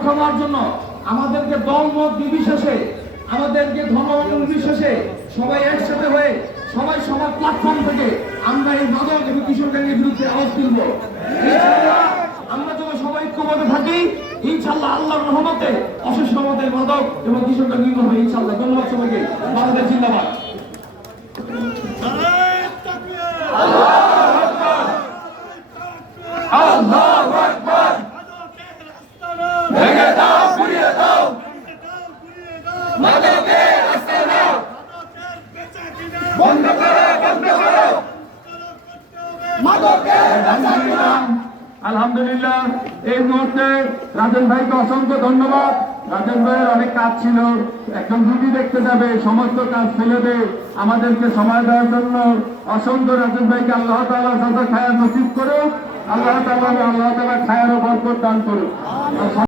রক্ষা পাওয়ার জন্য আমাদেরকে দল মত নির্বিশেষে, আমাদেরকে ধর্ম নির্বিশেষে সবাই একসাথে হয়ে সবাই সবার প্ল্যাটফর্ম থেকে আমরা এই মাদক এবং কিশোর গ্যাংয়ের বিরুদ্ধে আওয়াজ তুলব। আমরা যখন সবাই ঐক্যবদ্ধ থাকি ইনশাল্লাহ আল্লাহর রহমতে অশেষ রহমতে মাদক এবং কিশোর গ্যাং নির্মূল হবে ইনশাল্লাহ ধন্যবাদ সবাইকে। বাংলাদেশ জিন্দাবাদ। আল্লাহু আলহামদুলিল্লাহ, এই মুহূর্তে রাজেন ভাইকে অসংখ্য ধন্যবাদ। রাজেন ভাইয়ের অনেক কাজ ছিল একজন রুগী দেখতে যাবে, সমস্ত কাজ ফেলে দিয়ে আমাদেরকে সময় দেওয়ার জন্য অসংখ্য রাজেন ভাইকে আল্লাহ তাআলা সাথে খায়ার নসিব করুক, আল্লাহ তাআলা আল্লাহ তাআলা খায়ারও বরকত দান করুক।